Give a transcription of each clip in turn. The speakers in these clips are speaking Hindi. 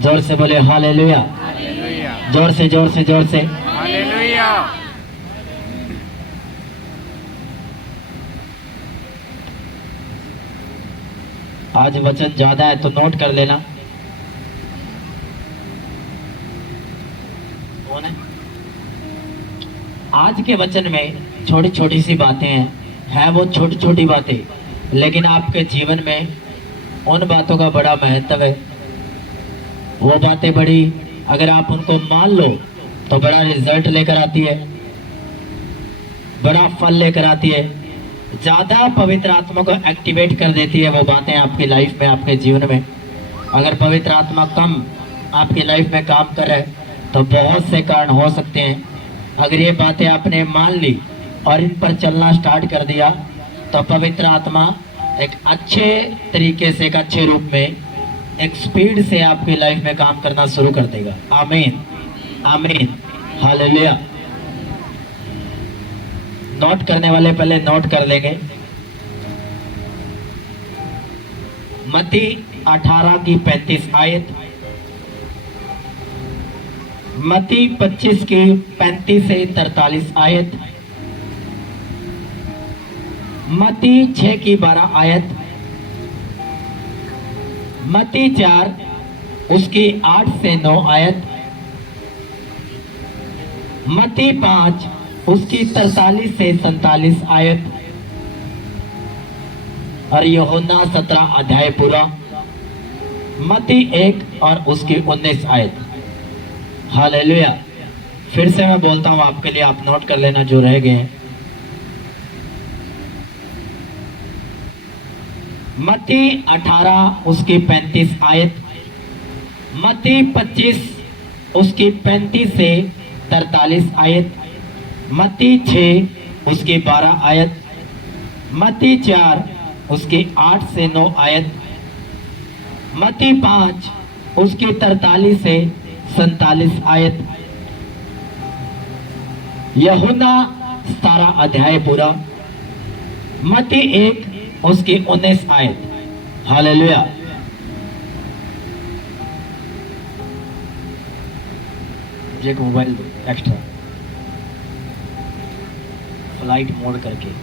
जोर से बोले हालेलुया। जोर से जोर से जोर से हालेलुया। आज वचन ज्यादा है तो नोट कर लेना। कौन है? आज के वचन में छोटी छोटी सी बातें हैं वो छोटी छोटी बातें, लेकिन आपके जीवन में उन बातों का बड़ा महत्व है। वो बातें बड़ी, अगर आप उनको मान लो तो बड़ा रिजल्ट लेकर आती है, बड़ा फल लेकर आती है, ज्यादा पवित्र आत्मा को एक्टिवेट कर देती है वो बातें आपकी लाइफ में, आपके जीवन में। अगर पवित्र आत्मा कम आपकी लाइफ में काम कर रहा है तो बहुत से कारण हो सकते हैं। अगर ये बातें आपने मान ली और इन पर चलना स्टार्ट कर दिया तो पवित्र आत्मा एक अच्छे तरीके से, एक अच्छे रूप में, एक स्पीड से आपकी लाइफ में काम करना शुरू कर देगा। आमीन आमीन हालेलुया। नोट करने वाले पहले नोट कर लेंगे। मत्ती 18 की 35 आयत, मत्ती 25 की 35 से 43 आयत, मत्ती 6 की 12 आयत, मत्ती 4 उसकी 8 से 9 आयत, मत्ती 5 उसकी 43 से 47 आयत, और यूहन्ना 17 अध्याय पूरा, मत्ती 1 और उसकी 19 आयत। हालेलुया। फिर से मैं बोलता हूं आपके लिए, आप नोट कर लेना जो रह गए हैं। मत्ती 18 उसकी 35 आयत, मत्ती 25 उसकी 35 से 43 आयत, मत्ती 6 उसकी 12 आयत, मत्ती 4 उसकी 8 से 9 आयत, मत्ती 5 उसकी 43 से 47 आयत, यूहन्ना 17 अध्याय पूरा, मत्ती 1 उसकी 19 आयत। हालेलुया। मुझे एक मोबाइल दो एक्स्ट्रा, फ्लाइट मोड करके।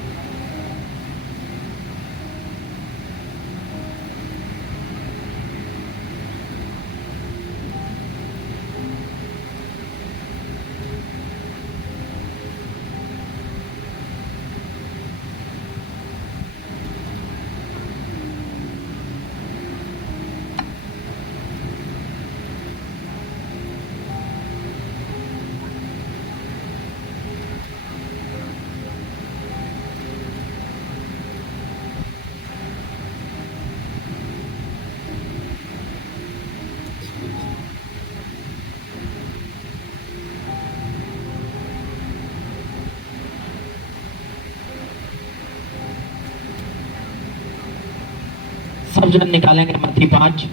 सब जन निकालेंगे मत्ती 5,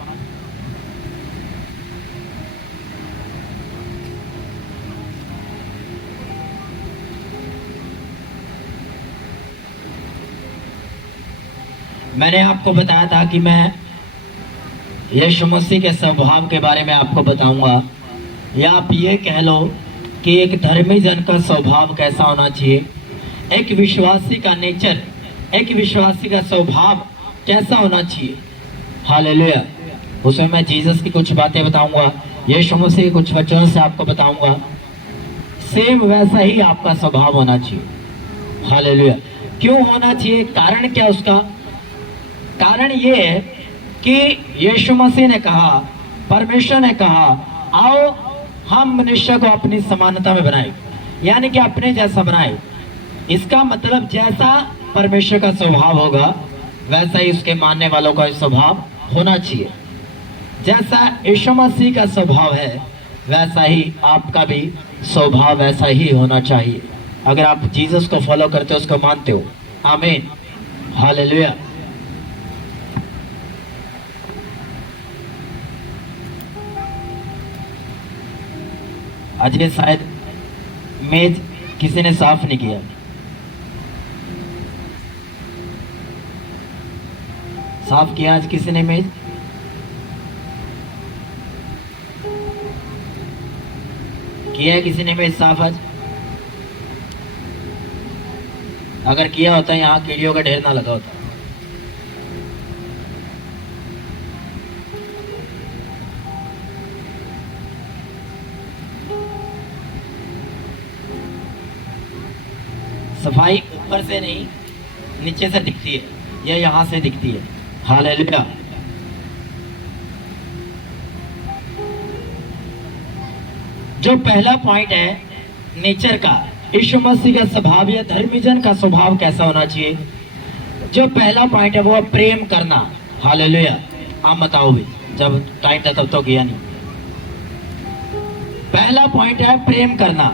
मैंने आपको बताया था कि मैं यीशु मसीह के स्वभाव के बारे में आपको बताऊंगा, या आप ये कह लो कि एक धर्मी जन का स्वभाव कैसा होना चाहिए, एक विश्वासी का नेचर, एक विश्वासी का स्वभाव कैसा होना चाहिए। हालेलुया। उसमें मैं जीसस की कुछ बातें बताऊंगा, यीशु मसीह के कुछ वचनों से आपको बताऊंगा। सेम वैसा ही आपका स्वभाव होना चाहिए। हालेलुया। क्यों होना चाहिए? कारण क्या उसका? कारण ये है कि यीशु मसीह ने कहा, परमेश्वर ने कहा, आओ हम मनुष्य को अपनी समानता में बनाए, यानी कि अपने जैसा बनाए। इसका मतलब जैसा परमेश्वर का स्वभाव होगा वैसा ही उसके मानने वालों का स्वभाव होना चाहिए। जैसा यीशु मसीह का स्वभाव है वैसा ही आपका भी स्वभाव वैसा ही होना चाहिए, अगर आप जीसस को फॉलो करते हो, उसको मानते हो। आमीन हालेलुया। आज ये शायद मेज किसी ने साफ नहीं किया, साफ किया आज किसी ने मेज? किया है किसी ने भी साफ आज? अगर किया होता यहाँ कीड़ियों का ढेर ना लगा होता। सफाई ऊपर से नहीं नीचे से दिखती है, यह यहाँ से दिखती है। हालेलुया। जो पहला पॉइंट है नेचर का, यीशु मसीह का स्वभाव या धर्मी जन का स्वभाव कैसा होना चाहिए। जो पहला पॉइंट है वो प्रेम करना। हालेलुया। आप बताओ भी, जब टाइम था तब तो गया नहीं। पहला पॉइंट है प्रेम करना।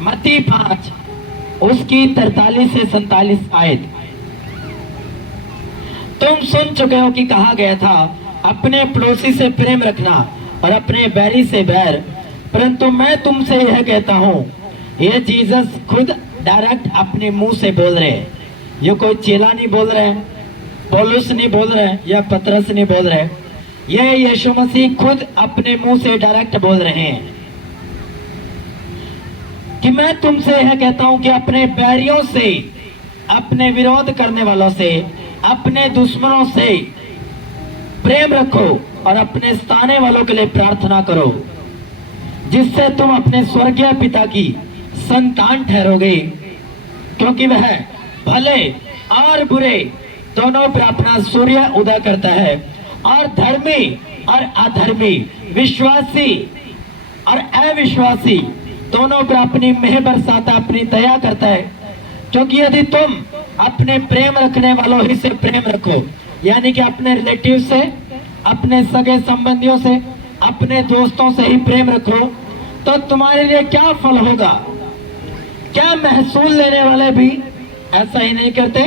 मत्ती 5 उसकी 43 से 47 आयत। तुम सुन चुके हो कि कहा गया था अपने पड़ोसी से प्रेम रखना और अपने बैरी से बैर, परंतु मैं तुमसे यह कहता हूँ। ये जीसस खुद डायरेक्ट अपने मुंह से बोल रहे हैं। ये कोई चेला नहीं बोल रहे हैं, पौलुस नहीं बोल रहे हैं या पतरस नहीं बोल रहे हैं। यह यीशु मसीह खुद अपने मुंह से डायरेक्ट बोल रहे हैं कि मैं तुमसे यह कहता हूं कि अपने बैरियों से, अपने विरोध करने वालों से, अपने दुश्मनों से प्रेम रखो और अपने सताने वालों के लिए प्रार्थना करो, जिससे तुम अपने स्वर्गीय पिता की संतान ठहरोगे, क्योंकि वह भले और बुरे दोनों पर अपना सूर्य उदय करता है और धर्मी और अधर्मी, विश्वासी और अविश्वासी दोनों पर अपनी मेह बरसाता, अपनी दया करता है। क्योंकि यदि तुम अपने प्रेम रखने वालों ही से प्रेम रखो, यानी कि अपने रिलेटिव से, अपने सगे संबंधियों से, अपने दोस्तों से ही प्रेम रखो, तो तुम्हारे लिए क्या फल होगा? क्या महसूल लेने वाले भी ऐसा ही नहीं करते?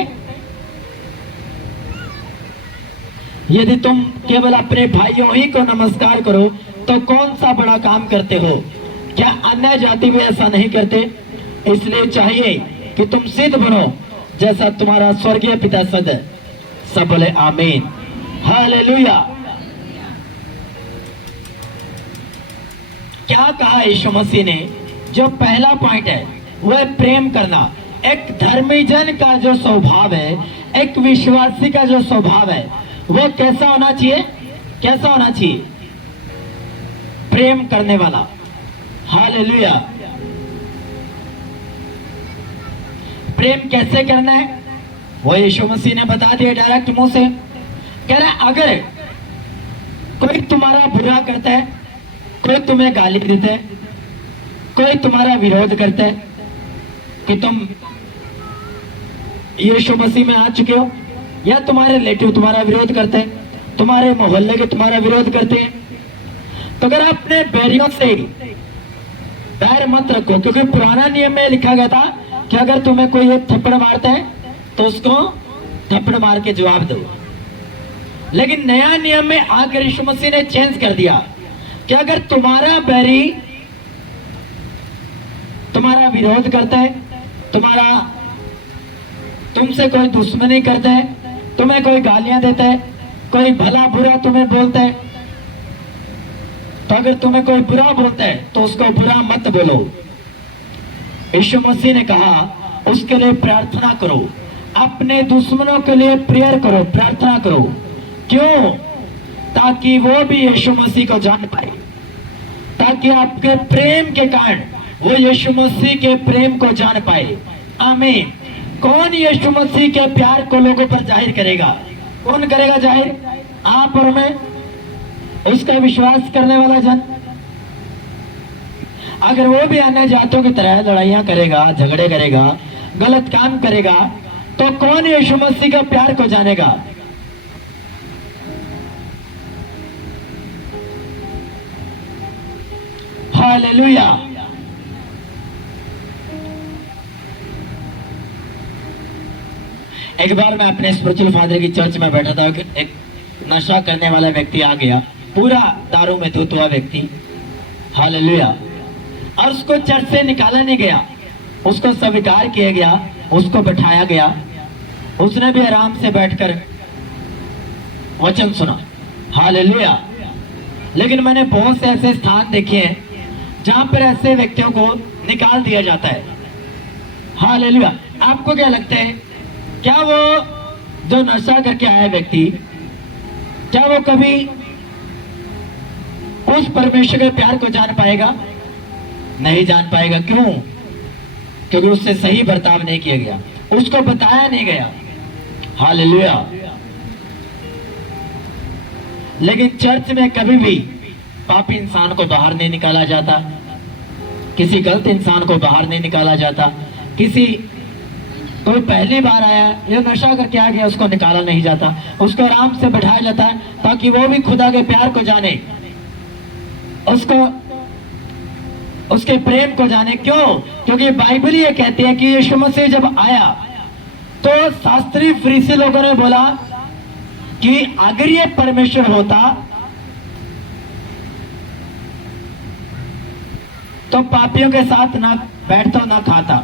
यदि तुम केवल अपने भाइयों ही को नमस्कार करो तो कौन सा बड़ा काम करते हो? क्या अन्य जाति भी ऐसा नहीं करते? इसलिए चाहिए कि तुम सिद्ध बनो जैसा तुम्हारा स्वर्गीय पिता सद है। सब बोले आमीन। हालेलुया। क्या कहा यीशु मसीह ने? जो पहला पॉइंट है वह प्रेम करना। एक धर्मी जन का जो स्वभाव है, एक विश्वासी का जो स्वभाव है, वो कैसा होना चाहिए? कैसा होना चाहिए? प्रेम करने वाला। हालेलुया। प्रेम कैसे करना है वो यीशु मसीह ने बता दिया डायरेक्ट मुंह से। कह रहा अगर कोई तुम्हारा बुरा करता है, कोई तुम्हें गाली देता है, कोई तुम्हारा विरोध करता है, कि तुम यीशु मसीह में आ चुके हो, या तुम्हारे रिलेटिव तुम्हारा विरोध करते हैं, तुम्हारे मोहल्ले के तुम्हारा विरोध करते हैं, तो अगर अपने बैरियों से बैर मत रखो। क्योंकि पुराना नियम में लिखा गया था कि अगर तुम्हें कोई एक थप्पड़ मारता है तो उसको थप्पड़ मार के जवाब दो। लेकिन नया नियम में आकर यीशु मसीह ने चेंज कर दिया कि अगर तुम्हारा बैरी तुम्हारा विरोध करता है, तुमसे कोई दुश्मनी करता है, तुम्हें कोई गालियां देता है, कोई भला बुरा तुम्हें बोलता है, तो अगर तुम्हें कोई बुरा बोलता है तो उसको बुरा मत बोलो। यीशु मसीह ने कहा उसके लिए प्रार्थना करो, अपने दुश्मनों के लिए प्रेयर करो, प्रार्थना करो। क्यों? ताकि वो भी यीशु मसीह को जान पाए, ताकि आपके प्रेम के कारण वो यीशु मसीह के प्रेम को जान पाए। आमीन। कौन यीशु मसीह के प्यार को लोगों पर जाहिर करेगा? कौन करेगा जाहिर? आप और मैं, उसका विश्वास करने वाला जन। अगर वो भी अन्य जातों की तरह लड़ाइयां करेगा, झगड़े करेगा, गलत काम करेगा, तो कौन यीशु मसीह के प्यार को जानेगा? हालेलुया। एक बार मैं अपने स्पिरिचुअल फादर की चर्च में बैठा था। एक नशा करने वाला व्यक्ति आ गया, पूरा दारू में धुत हुआ व्यक्ति। हालेलुया। और उसको चर्च से निकाला नहीं गया, उसको स्वीकार किया गया, उसको बिठाया गया। उसने भी आराम से बैठकर वचन सुना। हालेलुया। लेकिन मैंने बहुत से ऐसे स्थान देखे हैं जहां पर ऐसे व्यक्तियों को निकाल दिया जाता है। हालेलुया। आपको क्या लगता है, क्या वो जो नशा करके आया व्यक्ति, क्या वो कभी उस परमेश्वर के प्यार को जान पाएगा? नहीं जान पाएगा। क्यों? क्योंकि उससे सही बर्ताव नहीं किया गया, उसको बताया नहीं गया। हालेलुया। लेकिन चर्च में कभी भी पापी इंसान को बाहर नहीं निकाला जाता, किसी गलत इंसान को बाहर नहीं निकाला जाता। कोई पहली बार आया या नशा करके आ गया, उसको निकाला नहीं जाता, उसको आराम से बैठाया जाता है ताकि वो भी खुदा के प्यार को जाने, उसको उसके प्रेम को जाने। क्यों? क्योंकि बाइबल ये कहती है कि यीशु मसीह जब आया तो शास्त्री फरीसी लोगों ने बोला कि अगर ये परमेश्वर होता तो पापियों के साथ ना बैठता ना खाता,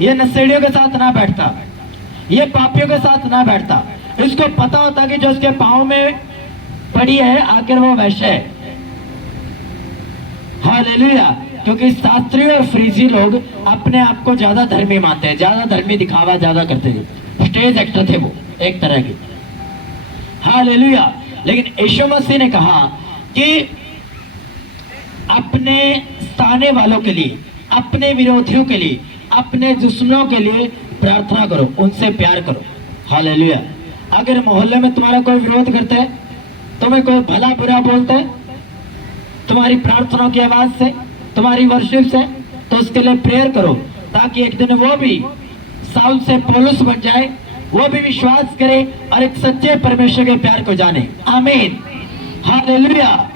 ये नशेड़ियों के साथ ना बैठता, ये पापियों के साथ ना बैठता। इसको पता होता कि जो उसके पांव में पड़ी है आखिर वो वैश्य है। हालेलुया। क्योंकि शास्त्री और फरीसी लोग अपने आप को ज्यादा धर्मी मानते हैं, ज्यादा धर्मी दिखावा ज्यादा करते थे, स्टेज एक्टर थे वो एक तरह के। हालेलुया। लेकिन यीशु मसीह ने कहा कि अपने साने वालों के लिए, अपने विरोधियों के लिए, अपने दुश्मनों के लिए प्रार्थना करो, उनसे प्यार करो। हालेलुया। अगर मोहल्ले में तुम्हारा कोई विरोध करता है, तुम्हें कोई भला बुरा बोलता है तुम्हारी प्रार्थनाओं की आवाज से, तुम्हारी वर्शिप से, तो उसके लिए प्रेयर करो ताकि एक दिन वो भी साउल से पौलुस बन जाए, वो भी विश्वास करे और एक सच्चे परमेश्वर के प्यार को जाने। आमीन। हालेलुया।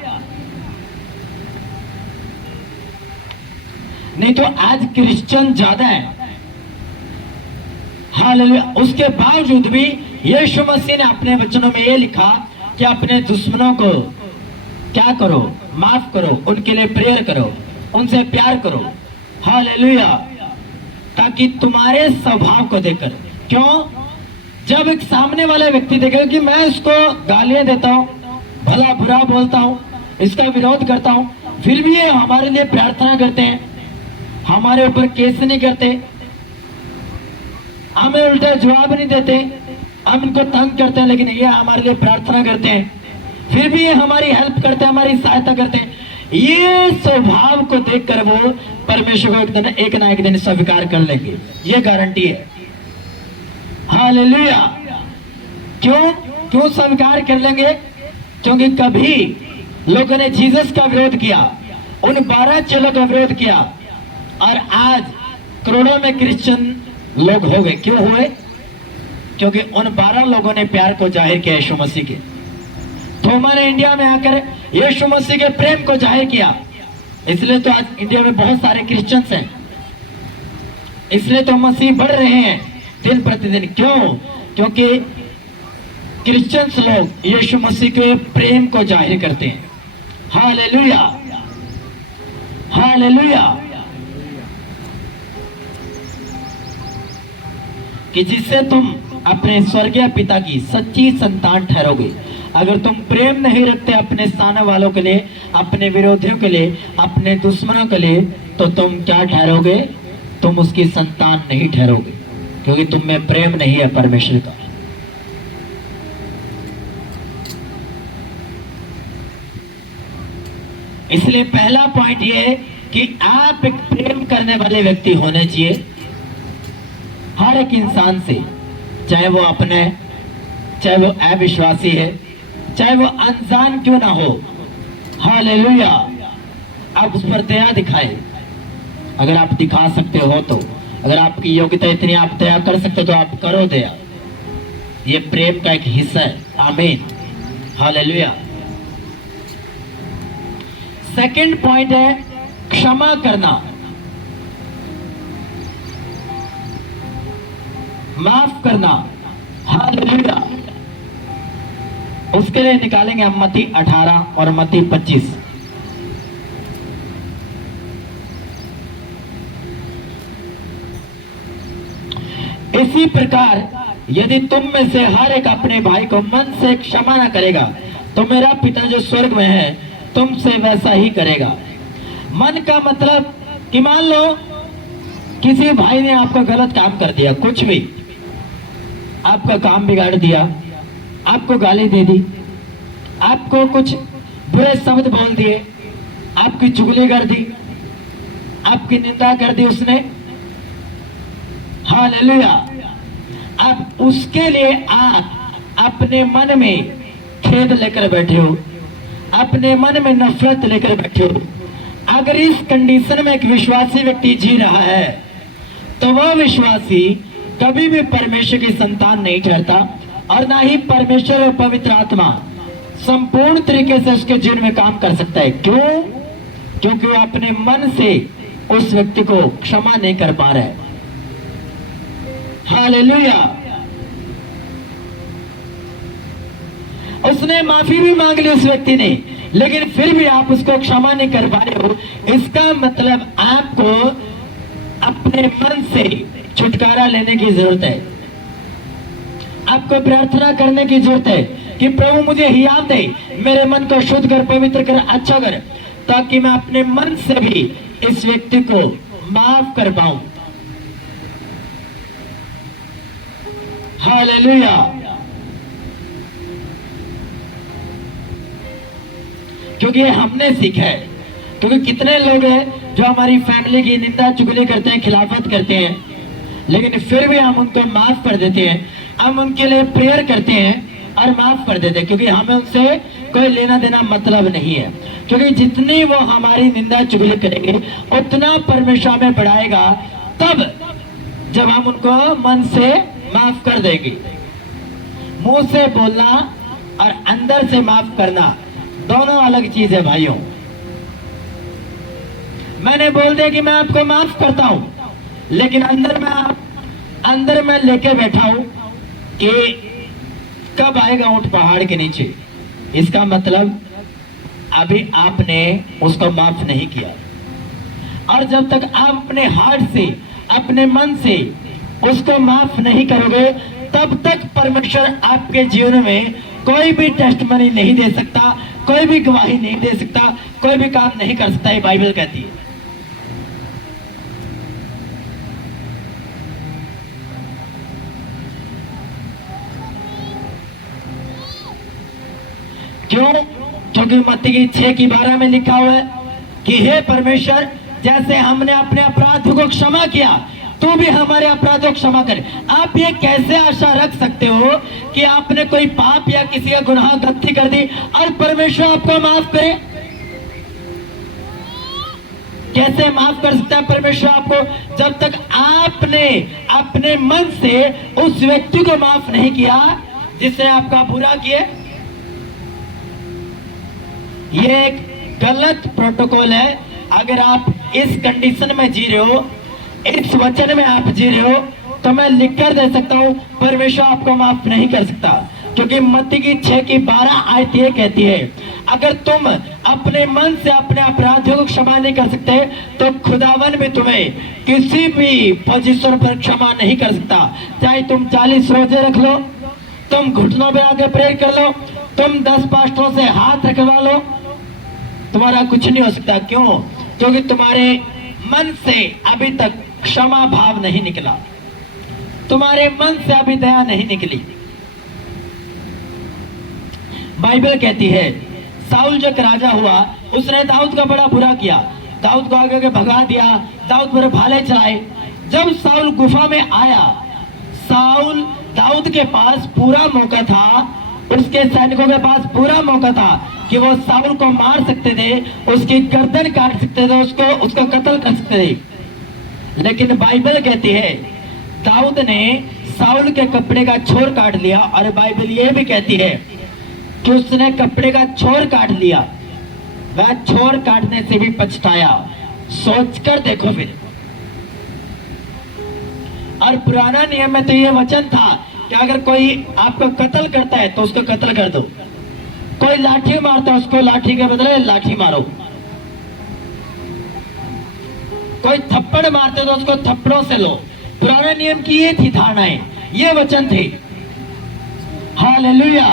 नहीं तो आज क्रिश्चियन ज्यादा है। हालेलुया। उसके बावजूद भी यीशु मसीह ने अपने वचनों में ये लिखा कि अपने दुश्मनों को क्या करो? माफ करो, उनके लिए प्रेयर करो, उनसे प्यार करो। हालेलुया। ताकि तुम्हारे स्वभाव को देखकर, क्यों? जब एक सामने वाला व्यक्ति देखेगा कि मैं इसको गालियां देता हूं, भला बुरा बोलता हूं, इसका विरोध करता हूं, फिर भी ये हमारे लिए प्रार्थना करते हैं, हमारे ऊपर केस नहीं करते, हमें उल्टा जवाब नहीं देते, हम इनको तंग करते हैं लेकिन ये हमारे लिए प्रार्थना करते हैं, फिर भी ये हमारी हेल्प करते हैं, हमारी सहायता करते हैं। ये स्वभाव को देखकर वो परमेश्वर को एक ना एक दिन स्वीकार कर लेंगे, ये गारंटी है। हालेलुया। क्यों? क्यों स्वीकार कर लेंगे? क्योंकि कभी लोगों ने जीसस का विरोध किया, उन 12 चेलों का विरोध किया, और आज करोड़ों में क्रिश्चियन लोग हो गए। क्यों हुए? क्योंकि उन 12 लोगों ने प्यार को जाहिर किया यीशु मसीह के। थोमा ने इंडिया में आकर यीशु मसीह के प्रेम को जाहिर किया, इसलिए तो आज इंडिया में बहुत सारे क्रिश्चियंस हैं, इसलिए तो मसीह बढ़ रहे हैं दिन प्रतिदिन। क्यों? क्योंकि क्रिश्चियंस लोग यीशु मसीह के प्रेम को जाहिर करते हैं। हालेलुया। हालेलुया। कि जिससे तुम अपने स्वर्गीय पिता की सच्ची संतान ठहरोगे। अगर तुम प्रेम नहीं रखते अपने सामने वालों के लिए, अपने विरोधियों के लिए, अपने दुश्मनों के लिए, तो तुम क्या ठहरोगे? तुम उसकी संतान नहीं ठहरोगे, क्योंकि तुम में प्रेम नहीं है परमेश्वर का। इसलिए पहला पॉइंट ये है कि आप एक प्रेम करने वाले व्यक्ति होने चाहिए हर एक इंसान से, चाहे वो अपने, चाहे वो अविश्वासी है, चाहे वो अनजान क्यों ना हो। हालेलुया। आप उस पर दया दिखाए, अगर आप दिखा सकते हो तो, अगर आपकी योग्यता इतनी आप दया कर सकते तो आप करो दया, ये प्रेम का एक हिस्सा है। आमीन। हालेलुया। सेकंड पॉइंट है क्षमा करना, माफ करना। हालेलुया। उसके लिए निकालेंगे हम मत्ती 18 और मत्ती 25। इसी प्रकार यदि तुम में से हर एक अपने भाई को मन से क्षमा न करेगा तो मेरा पिता जो स्वर्ग में है तुमसे वैसा ही करेगा। मन का मतलब कि मान लो किसी भाई ने आपका गलत काम कर दिया, कुछ भी आपका काम बिगाड़ दिया, आपको गाली दे दी, आपको कुछ बुरे शब्द बोल दिए, आपकी चुगली कर दी, आपकी निंदा कर दी उसने, हालेलुया। अब उसके लिए आप अपने मन में खेद लेकर बैठे हो, अपने मन में नफरत लेकर बैठे हो। अगर इस कंडीशन में एक विश्वासी व्यक्ति जी रहा है तो वह विश्वासी कभी भी परमेश्वर की संतान नहीं ठहरता, और ना ही परमेश्वर और पवित्र आत्मा संपूर्ण तरीके से उसके जीवन में काम कर सकता है। क्यों? क्योंकि वो अपने मन से उस व्यक्ति को क्षमा नहीं कर पा रहा है। हालेलुया। उसने माफी भी मांग ली उस व्यक्ति ने, लेकिन फिर भी आप उसको क्षमा नहीं कर पा रहे हो। इसका मतलब आपको अपने मन से छुटकारा लेने की जरूरत है। आपको प्रार्थना करने की जरूरत है कि प्रभु मुझे हियाव दे, मेरे मन को शुद्ध कर, पवित्र कर, अच्छा कर, ताकि मैं अपने मन से भी इस व्यक्ति को माफ कर पाऊं। हालेलुया। क्योंकि ये हमने सीखा है। क्योंकि कितने लोग हैं जो हमारी फैमिली की निंदा चुगली करते हैं, खिलाफत करते हैं, लेकिन फिर भी हम उनको माफ कर देते हैं, हम उनके लिए प्रेयर करते हैं और माफ कर देते हैं, क्योंकि हमें उनसे कोई लेना देना मतलब नहीं है। क्योंकि जितनी वो हमारी निंदा चुगली करेंगे उतना परमेश्वर हमें बढ़ाएगा, तब जब हम उनको मन से माफ कर देंगे। मुंह से बोलना और अंदर से माफ करना दोनों अलग चीज है भाइयों। मैंने बोल दिया कि मैं आपको माफ करता हूं, लेकिन अंदर मैं लेके बैठा हूं कि कब आएगा ऊंट पहाड़ के नीचे। इसका मतलब अभी आपने उसको माफ नहीं किया, और जब तक आप अपने हार्ट से, अपने मन से उसको माफ नहीं करोगे, तब तक परमेश्वर आपके जीवन में कोई भी टेस्टमनी नहीं दे सकता, कोई भी गवाही नहीं दे सकता, कोई भी काम नहीं कर सकता। ये बाइबल कहती है। क्यों? क्योंकि मत्ती की 6:12 में लिखा हुआ है कि हे परमेश्वर, जैसे हमने अपने अपराधों को क्षमा किया, तू भी हमारे अपराधों को क्षमा करे। आप ये कैसे आशा रख सकते हो कि आपने कोई पाप या किसी का गुनाह गलती कर दी और परमेश्वर आपको माफ करे? कैसे माफ कर सकता है परमेश्वर आपको, जब तक आपने अपने मन से उस व्यक्ति को माफ नहीं किया जिसने आपका बुरा किया। ये एक गलत प्रोटोकॉल है। अगर आप इस कंडीशन में जी रहे हो, इस वचन में आप जी रहे हो, तो मैं लिख कर दे सकता हूं परमेश्वर आपको माफ नहीं कर सकता। क्योंकि मत्ती की 6:12 आयत ये कहती है, अगर तुम अपने मन से अपने अपराधियों को क्षमा नहीं कर सकते तो खुदावन भी तुम्हें किसी भी पोजीशन पर क्षमा नहीं कर सकता। चाहे तुम 40 रोजे रख लो, तुम घुटनों पे आके प्रेयर कर लो, तुम 10 पास्टरों से हाथ रखवा लो, तुम्हारा कुछ नहीं हो सकता। क्यों? क्योंकि तुम्हारे मन से अभी तक क्षमा भाव नहीं निकला, तुम्हारे मन से अभी दया नहीं निकली। बाइबल कहती है साउल जो राजा हुआ, उसने दाऊद का बड़ा बुरा किया, दाऊद को आगे भगा दिया, दाऊद पर भाले चलाए। जब साउल गुफा में आया, दाऊद के पास पूरा मौका था, उसके सैनिकों के पास पूरा मौका था कि वो साउल को मार सकते थे, उसकी गर्दन काट सकते थे, उसको कत्ल कर सकते थे। लेकिन बाइबल कहती है दाऊद ने साउल के कपड़े का छोर काट लिया, और बाइबल ये भी कहती है कि उसने कपड़े का छोर काट लिया, वह छोर काटने से भी पछताया। सोचकर देखो फिर। और पुराना नियम में तो ये वचन था कि अगर कोई आपको कत्ल करता है तो उसको कत्ल कर दो, कोई लाठी मारता है उसको लाठी के बदले लाठी मारो, कोई थप्पड़ मारते तो उसको थप्पड़ों से लो। पुराने नियम की ये थी धारणाएं, ये वचन थे। हालेलुया।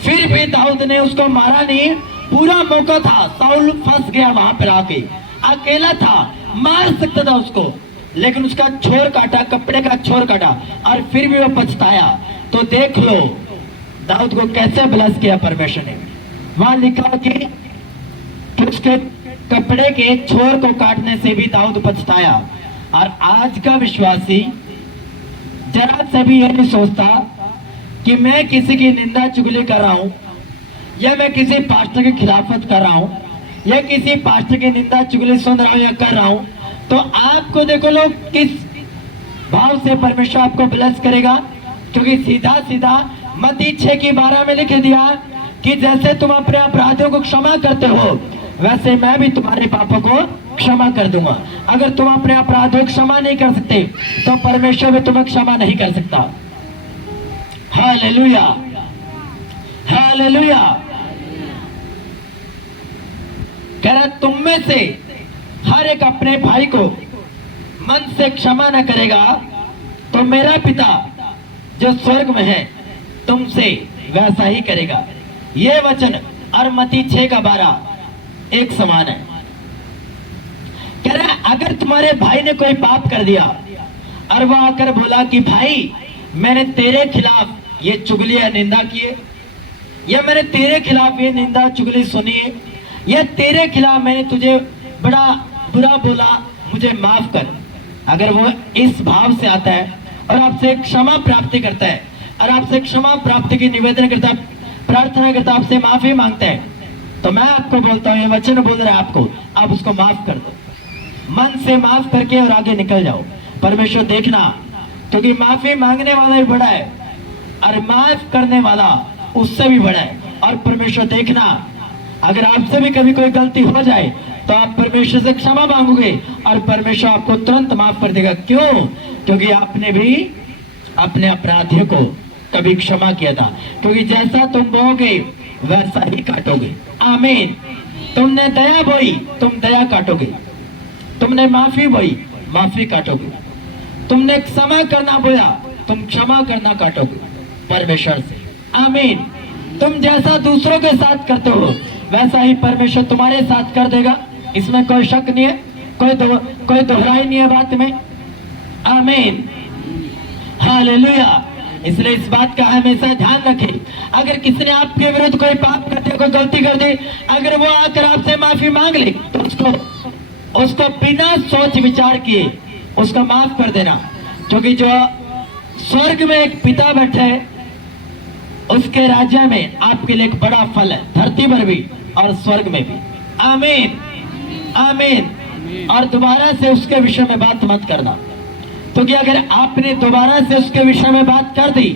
फिर भी दाऊद ने उसको मारा नहीं, पूरा मौका था, साउल फंस गया वहां पर आके, अकेला था, मार सकता था उसको, लेकिन उसका छोर काटा, कपड़े का छोर काटा, और फिर भी वो पछताया। तो देख लो दाऊद को कैसे ब्लेस किया परमेश्वर ने। वहां लिखा कि उसके कपड़े के छोर को काटने से भी दाऊद पछताया। और आज का विश्वासी जरा से भी यह नहीं सोचता कि मैं किसी की निंदा चुगली कर रहा हूं, या मैं किसी पास्टर की खिलाफत कर रहा हूं, या किसी पास्टर की निंदा चुगली सुन रहा हूं या कर रहा हूं। तो आपको देखो लोग किस भाव से परमेश्वर आपको ब्लेस करेगा, क्योंकि सीधा सीधा मत्ती 6:12 में लिख दिया कि जैसे तुम अपने अपराधियों को क्षमा करते हो, वैसे मैं भी तुम्हारे पापों को क्षमा कर दूंगा। अगर तुम अपने अपराधों को क्षमा नहीं कर सकते, तो परमेश्वर भी तुम्हें क्षमा नहीं कर सकता। Hallelujah, hallelujah. कह रहा तुम में से हर एक अपने भाई को मन से क्षमा न करेगा, तो मेरा पिता जो स्वर्ग में है तुमसे वैसा ही करेगा। ये वचन और मत्ती 6:12 एक समान है। कह रहा अगर तुम्हारे भाई ने कोई पाप कर दिया और वह आकर बोला कि भाई मैंने तेरे खिलाफ ये चुगली या निंदा की है, या मैंने तेरे खिलाफ ये निंदा चुगली सुनी है, या तेरे खिलाफ मैंने तुझे बड़ा बुरा बोला, मुझे माफ कर। अगर वो इस भाव से आता है और आपसे क्षमा प्राप्ति करता है, और आपसे क्षमा प्राप्ति की निवेदन करता है, प्रार्थना करता है, आपसे माफी मांगता है, तो मैं आपको बोलता हूँ, ये वचन बोल रहा है आपको, आप उसको माफ कर दो। मन से माफ करके और आगे निकल जाओ। परमेश्वर देखना, क्योंकि माफी मांगने वाला भी बड़ा है और माफ करने वाला उससे भी बड़ा है। और परमेश्वर देखना, अगर आपसे भी कभी कोई गलती हो जाए तो आप परमेश्वर से क्षमा मांगोगे और परमेश्वर आपको तुरंत माफ कर देगा। क्यों? क्योंकि आपने भी अपने अपराधियों को कभी क्षमा किया था। क्योंकि जैसा तुम बोओगे वैसा ही काटोगे। आमीन। तुमने दया बोई, तुम दया काटोगे। तुमने माफी बोई, माफी काटोगे। तुमने क्षमा करना बोया, तुम क्षमा करना काटोगे परमेश्वर से। आमीन। तुम जैसा दूसरों के साथ करते हो वैसा ही परमेश्वर तुम्हारे साथ कर देगा। इसमें कोई शक नहीं है, कोई दोहराई नहीं है बात में। आमीन, हालेलुया। इसलिए इस बात का हमेशा ध्यान रखें, अगर किसी ने आपके विरुद्ध कोई पाप कर दिया, कोई गलती कर दी, अगर वो आकर आपसे माफी मांग ले तो उसको बिना सोच विचार किए उसको माफ कर देना। क्योंकि जो स्वर्ग में एक पिता बैठे है, उसके राज्य में आपके लिए एक बड़ा फल है, धरती पर भी और स्वर्ग में भी। आमीन, आमीन। और दोबारा से उसके विषय में बात मत करना, क्योंकि अगर आपने दोबारा से उसके विषय में बात कर दी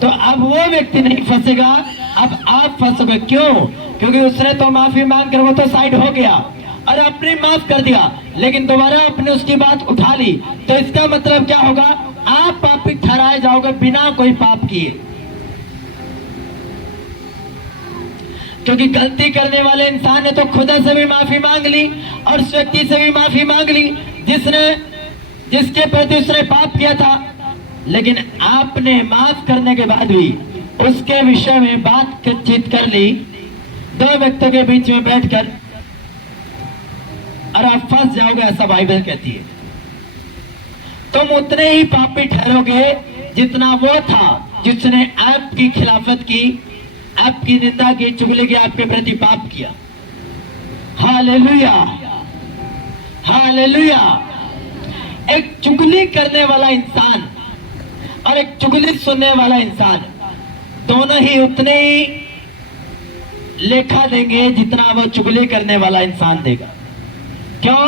तो अब वो व्यक्ति नहीं फंसेगा, अब आप फंसोगे। क्यों? क्योंकि उसने तो माफी मांग कर वो तो साइड हो गया और आपने माफ कर दिया, लेकिन दोबारा आपने उसकी बात उठा ली, तो इसका मतलब क्या होगा? आप पापी ठहराए जाओगे बिना कोई पाप किए। क्योंकि गलती करने वाले इंसान ने तो खुदा से भी माफी मांग ली और उस व्यक्ति से भी माफी मांग ली जिसके प्रति उसने पाप किया था, लेकिन आपने माफ करने के बाद भी उसके विषय में बातचीत कर ली दो व्यक्तियों के बीच में बैठकर, और आप फंस जाओगे, ऐसा बाइबल कहती है। तुम उतने ही पापी ठहरोगे जितना वो था जिसने आपकी खिलाफत की, आपकी निंदा की, चुगली की, आपके प्रति पाप किया। Hallelujah, hallelujah. एक चुगली करने वाला इंसान और एक चुगली सुनने वाला इंसान दोनों ही उतने ही लेखा देंगे जितना वो चुगली करने वाला इंसान देगा। क्यों?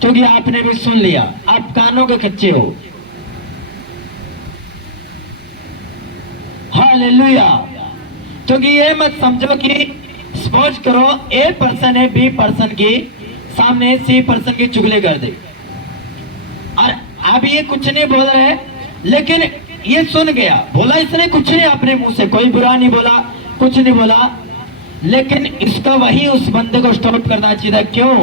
क्योंकि आपने भी सुन लिया, आप कानों के कच्चे हो। हालेलुया। क्योंकि ये मत समझो कि सपोज करो ए पर्सन है बी पर्सन की सामने सी पर्सन की चुगली कर दे, और अब ये कुछ नहीं बोल रहे, लेकिन ये सुन गया, बोला इसने कुछ नहीं, अपने मुंह से कोई बुरा नहीं बोला, कुछ नहीं बोला, लेकिन इसका वही उस बंदे को स्टॉप करना चाहिए। क्यों?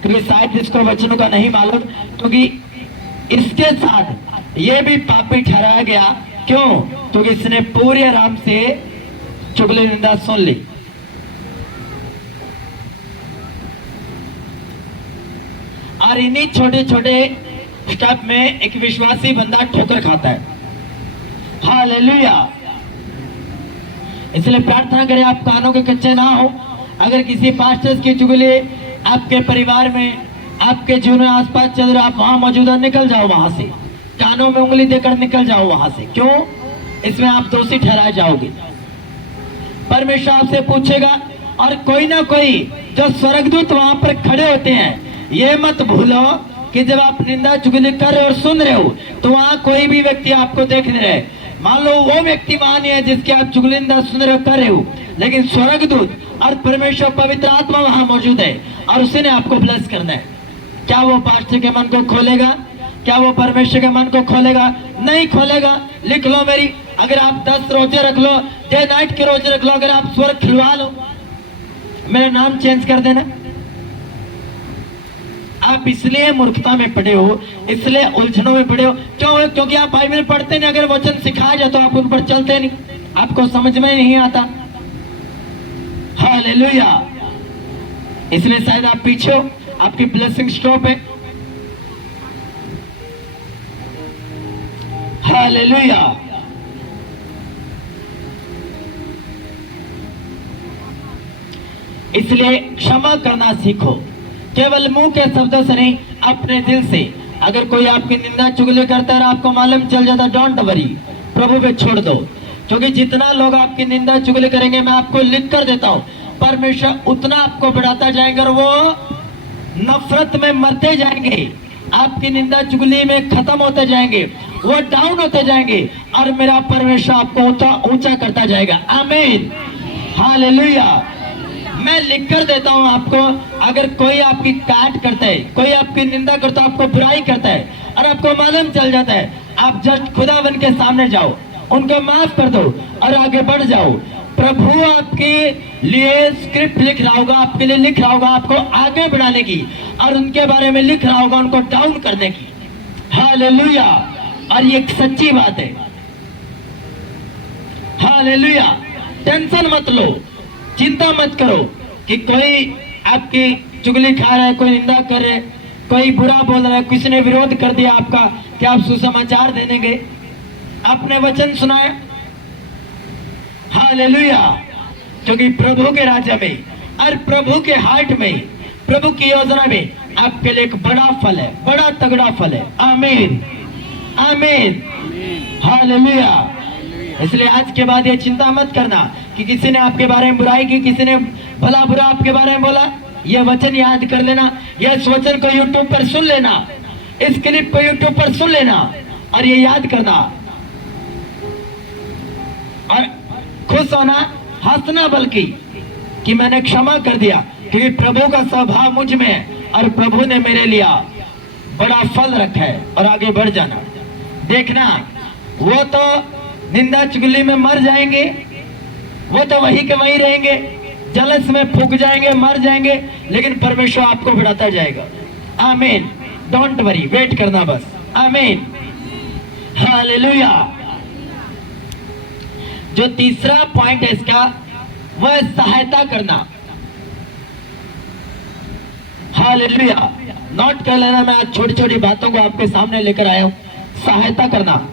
क्योंकि शायद इसको वचनों का नहीं मालूम, क्योंकि इसके साथ ये भी पापी ठहराया गया। क्यों? क्योंकि इसने पूरे आराम से चुगली निंदा सुन ली। और इन्हीं छोटे छोटे स्टेप में एक विश्वासी बंदा ठोकर खाता है। हालेलुया। इसलिए प्रार्थना करें आप कानों के कच्चे ना हो। अगर किसी पास्टर्स की चुगली आपके परिवार में, आपके जीवन में आसपास चल रहा, आप वहां मौजूदा निकल जाओ, वहां से कानों में उंगली देकर निकल जाओ वहां से। क्यों? इसमें आप दोषी ठहराए जाओगे। परमेश्वर आपसे पूछेगा। और कोई ना कोई जो स्वर्गदूत वहां पर खड़े होते हैं, ये मत भूलो कि जब आप निंदा चुगली कर रहे हो और सुन रहे हो तो वहां कोई भी व्यक्ति आपको देख नहीं रहे। मान लो वो व्यक्ति वहां नहीं है जिसकी आप चुगली निंदा सुन रहे हो, कर रहे हो, लेकिन स्वर्गदूत और परमेश्वर पवित्र आत्मा वहां मौजूद है और उसी ने आपको ब्लेस करना है। क्या वो पास्टर के मन को खोलेगा? क्या वो परमेश्वर के मन को खोलेगा? नहीं खोलेगा। लिख लो मेरी, अगर आप 10 रोजे रख लो, डे नाइट के रोजे रख लो, अगर आप स्वर्ग खिलवा लो, मेरा नाम चेंज कर देना। आप इसलिए मूर्खता में पड़े हो, इसलिए उलझनों में पड़े हो। क्यों? क्योंकि आप बाइबल पढ़ते नहीं। अगर वचन सिखाया जाए तो आप उन पर चलते नहीं, आपको समझ में नहीं आता। हालेलुया। इसलिए शायद आप पीछे हो, आपकी ब्लेसिंग स्टॉप है। हालेलुया। इसलिए क्षमा करना सीखो, केवल मुंह के शब्दों से नहीं, अपने दिल से। अगर कोई आपकी निंदा चुगली करता है और आपको मालूम चल जाता, डोंट वरी, प्रभु पे छोड़ दो। क्योंकि जितना लोग आपकी निंदा चुगली करेंगे, मैं आपको लिख कर देता हूं, परमेश्वर उतना आपको बढ़ाता जाएगा और वो नफरत में मरते जाएंगे, आपकी निंदा चुगली में खत्म होते जाएंगे, वो डाउन होते जाएंगे और मेरा परमेश्वर आपको ऊंचा करता जाएगा। आमीन। हालेलुया। मैं लिख कर देता हूं आपको, अगर कोई आपकी काट करता है, कोई आपकी निंदा करता है, आपको बुराई करता है और आपको मालूम चल जाता है, आप जस्ट खुदावन के सामने जाओ, उनको माफ कर दो और आगे बढ़ जाओ। प्रभु आपके लिए स्क्रिप्ट लिख रहा होगा, आपके लिए लिख रहा होगा, आपको आगे बढ़ाने की, और उनके बारे में लिख रहा होगा उनको डाउन करने की। हालेलुया। और ये एक सच्ची बात है। हालेलुया। टेंशन मत लो, चिंता मत करो कि कोई आपकी चुगली खा रहा है, कोई निंदा कर रहा है, कोई बुरा बोल रहा है, किसी ने विरोध कर दिया आपका, क्या आप सुसमाचार देने गए? आपने वचन सुनाया। हालेलुया। क्योंकि प्रभु के राज्य में और प्रभु के हार्ट में, प्रभु की योजना में आपके लिए एक बड़ा फल है, बड़ा तगड़ा फल है। आमीन। आमीन। हालेलुया। इसलिए आज के बाद ये चिंता मत करना कि किसी ने आपके बारे में बुराई की, किसी ने भला बुरा आपके बारे में बोला। ये वचन याद कर लेना, इस वचन को यूट्यूब पर सुन लेना, इस क्लिप को यूट्यूब पर सुन लेना और ये याद करना और खुश होना, हंसना, बल्कि कि मैंने क्षमा कर दिया, क्योंकि प्रभु का स्वभाव मुझ में है और प्रभु ने मेरे लिए बड़ा फल रखा है। और आगे बढ़ जाना। देखना, वो तो निंदा चुगली में मर जाएंगे, वो तो वही के वही रहेंगे, जलस में फूक जाएंगे, मर जाएंगे, लेकिन परमेश्वर आपको बढ़ाता जाएगा। आमीन। डोंट वरी, वेट करना बस। आमीन। हालेलुया। जो तीसरा पॉइंट है इसका, वह सहायता करना। हालेलुया। नोट कर लेना, मैं आज छोटी छोटी बातों को आपके सामने लेकर आया हूं। सहायता करना।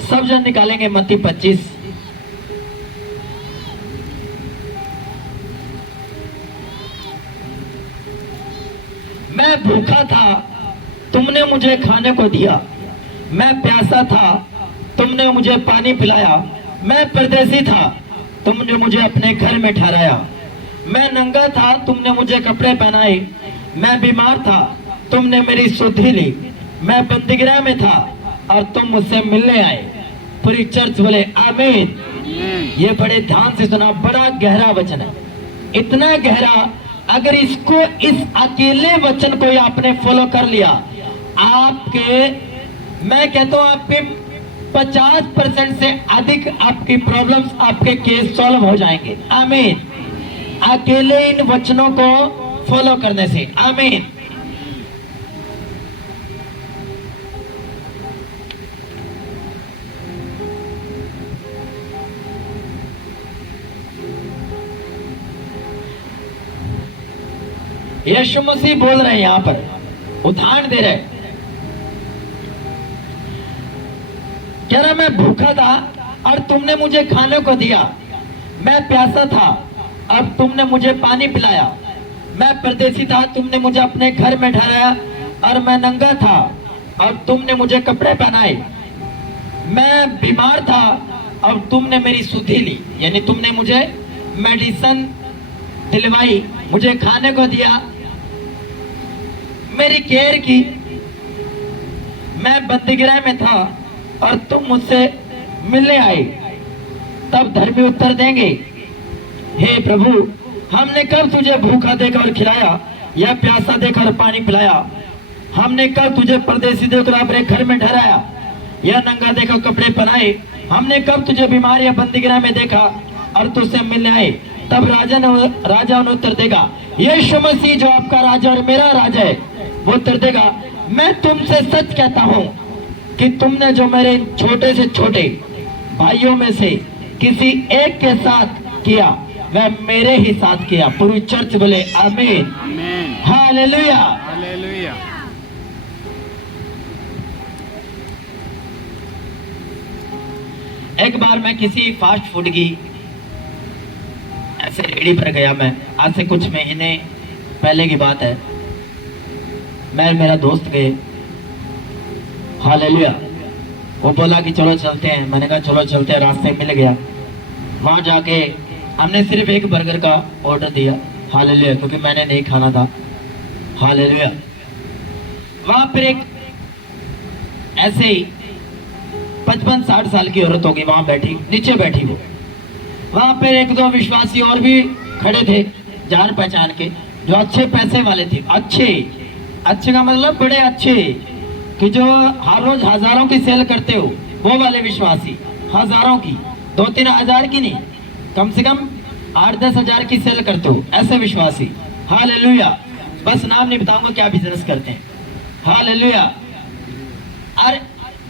सब जन निकालेंगे मत्ती 25। मैं भूखा था, तुमने मुझे खाने को दिया। मैं प्यासा था, तुमने मुझे पानी पिलाया। मैं परदेसी था, तुमने मुझे अपने घर में ठहराया। मैं नंगा था, तुमने मुझे कपड़े पहनाए। मैं बीमार था, तुमने मेरी सुधि ली। मैं बंदीगृह में था और तुम मुझसे मिलने आए। पूरी चर्च बोले आमीन। ये बड़े ध्यान से सुना, बड़ा गहरा वचन है, इतना गहरा। अगर इसको, इस अकेले वचन को आपने फॉलो कर लिया, आपके, मैं कहता हूं आपके 50% से अधिक आपकी प्रॉब्लम्स, आपके केस सॉल्व हो जाएंगे। आमीन। अकेले इन वचनों को फॉलो करने से। आमीन। यीशु मसीह बोल रहे हैं यहाँ पर, उदाहरण दे रहे, कह रहा मैं भूखा था और तुमने मुझे खाने को दिया, मैं प्यासा था अब तुमने मुझे पानी पिलाया, मैं परदेसी था तुमने मुझे अपने घर में ठहराया, और मैं नंगा था और तुमने मुझे कपड़े पहनाए, मैं बीमार था और तुमने मेरी सुधि ली, यानी तुमने मुझे मेडिसिन दिलवाई, मुझे खाने को दिया, मेरी केयर की, मैं बंदीगृह में था और तुम मुझसे मिलने आए। तब धर्मी उत्तर देंगे, हे प्रभु, हमने कब तुझे भूखा देखकर खिलाया या प्यासा देखकर पानी पिलाया? हमने कब तुझे परदेसी देखकर अपने घर में ठहराया या नंगा देखकर कपड़े पहनाए? हमने कब तुझे बीमार या बंदीगृह में देखा और तुझसे मिलने आए? तब राजा ने उत्तर देगा, यीशु मसीह जो आपका राजा और मेरा राजा है, वो उत्तर देगा, मैं तुमसे सच कहता हूँ कि तुमने जो मेरे छोटे से छोटे भाइयों में से किसी एक के साथ किया, वह मेरे ही साथ किया। पूरी चर्च बोले आमीन, हालेलुया, हालेलुया। एक बार मैं किसी फास्ट फूड की ऐसे रेडी पर गया, मैं आज से कुछ महीने पहले की बात है, मैं मेरा दोस्त गए, हालेलुया। वो बोला कि चलो चलते हैं, मैंने कहा चलो चलते हैं, रास्ते मिल गया। वहां जाके हमने सिर्फ एक बर्गर का ऑर्डर दिया, हालेलुया, क्योंकि मैंने नहीं खाना था, हालेलुया। वहां पर एक ऐसे ही 55-60 साल की औरत होगी, वहां बैठी, नीचे बैठी वो। वहां पर एक दो विश्वासी और भी खड़े थे, जान पहचान के, जो अच्छे पैसे वाले थे, अच्छे का मतलब बड़े अच्छे, कि जो हर रोज हजारों की सेल करते हो, वो वाले विश्वासी, हजारों की, 2-3 हजार की नहीं, कम से कम 8-10 हजार की सेल करते हो, ऐसे विश्वासी, हालेलुया। बस नाम नहीं बताऊंगा क्या बिजनेस करते हैं, हालेलुया। और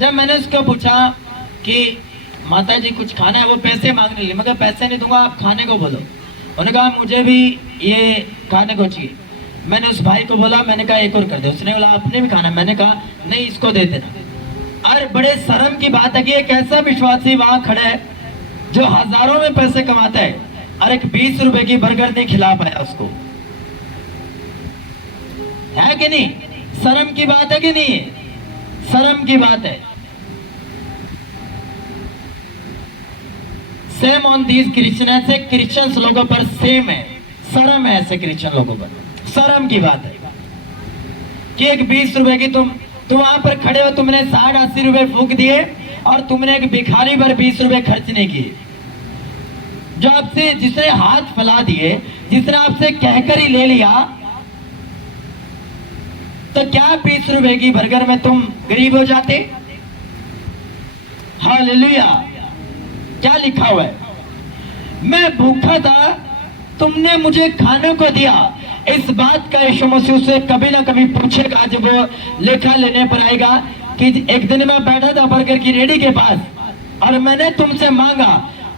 जब मैंने उसको पूछा कि माता जी कुछ खाना है, वो पैसे मांगने लगे, मगर पैसे नहीं दूंगा, आप खाने को बोलो। उन्होंने कहा मुझे भी ये खाने को चाहिए। मैंने उस भाई को बोला, मैंने कहा एक और कर दे, उसने बोला आपने भी खाना, मैंने कहा नहीं इसको दे देना। और बड़े शर्म की बात है कि एक ऐसा विश्वासी वहां खड़ा है जो हजारों में पैसे कमाता है और एक 20 रुपए की बर्गर नहीं खिला पाया उसको, है कि नहीं? शर्म की बात है कि नहीं? शर्म की बात है। सेम ऑन दीज क्रिश्चियन, ऐसे क्रिश्चियंस लोगों पर सेम है, शर्म है ऐसे क्रिश्चियन लोगों पर, शर्म की बात है कि एक 20 रुपए की तुम वहां पर खड़े हो, तुमने 60-80 रुपए फूंक दिए और तुमने एक भिखारी पर 20 रुपए खर्च नहीं किए, जो आपसे, जिसने हाथ फैला दिए, जिसने आपसे कहकर ही ले लिया, तो क्या 20 रुपए की बर्गर में तुम गरीब हो जाते? हालेलुया। क्या लिखा हुआ है? मैं भूखा था, तुमने मुझे खाने को दिया। इस बात का यीशु मसीह से कभी ना कभी पूछेगा जब वो लेखा लेने पर आएगा कि एक दिन मैं बैठा था बर्गर की रेडी के पास और मैंने तुमसे मांगा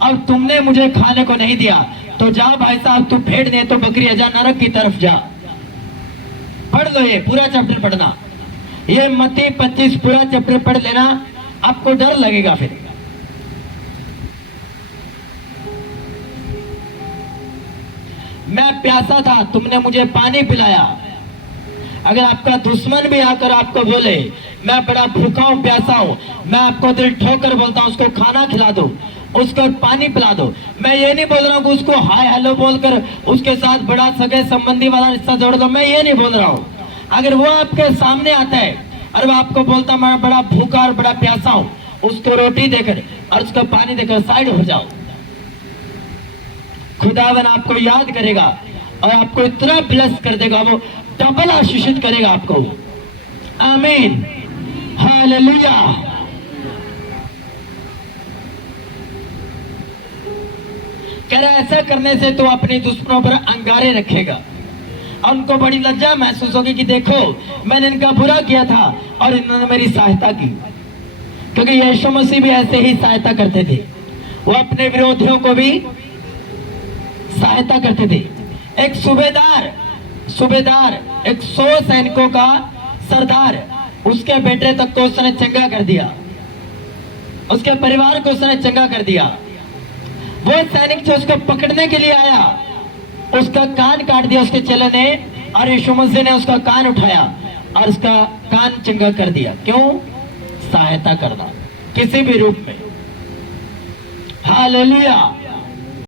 और तुमने मुझे खाने को नहीं दिया, तो जा भाई साहब, तू भेड़ दे तो बकरी जा, नरक की तरफ जा। पढ़ लो, ये पूरा चैप्टर पढ़ना, ये मत्ती 25 पूरा चैप्टर पढ़ लेना, आपको डर लगेगा। फिर मैं प्यासा था, तुमने मुझे पानी पिलाया। अगर आपका दुश्मन भी आकर आपको बोले मैं बड़ा भूखा हूं, प्यासा हूं, मैं आपको दिल ठोकर बोलता हूं उसको खाना खिला दो, उसको पानी पिला दो। मैं ये नहीं बोल रहा हूं कि उसको हाय हेलो बोलकर उसके साथ बड़ा सगे संबंधी वाला रिश्ता जोड़ दो, मैं ये नहीं बोल रहा हूं। अगर वो आपके सामने आता है और वो आपको बोलता मैं बड़ा भूखा और बड़ा प्यासा हूं, उसको रोटी देकर और उसको पानी देकर साइड हो जाओ। खुदावन आपको याद करेगा और आपको इतना ब्लेस कर देगा, वो डबल आशीषित करेगा आपको। आमीन, हालेलुया। कह रहा ऐसा करने से तो अपने दुश्मनों पर अंगारे रखेगा और उनको बड़ी लज्जा महसूस होगी कि देखो मैंने इनका बुरा किया था और इन्होंने मेरी सहायता की। क्योंकि यीशु मसीह भी ऐसे ही सहायता करते थे, वो अपने विरोधियों को भी सहायता करते थे। एक सूबेदार सूबेदार, 100 सैनिकों का सरदार, उसके बेटे तक को उसने चंगा कर दिया, उसके परिवार को उसने चंगा कर दिया। वो सैनिक जो उसको पकड़ने के लिए आया, उसका कान काट दिया उसके चेले ने, और यीशु मसीह ने उसका कान उठाया और उसका कान चंगा कर दिया। क्यों? सहायता करना किसी भी रूप में। हालेलुया।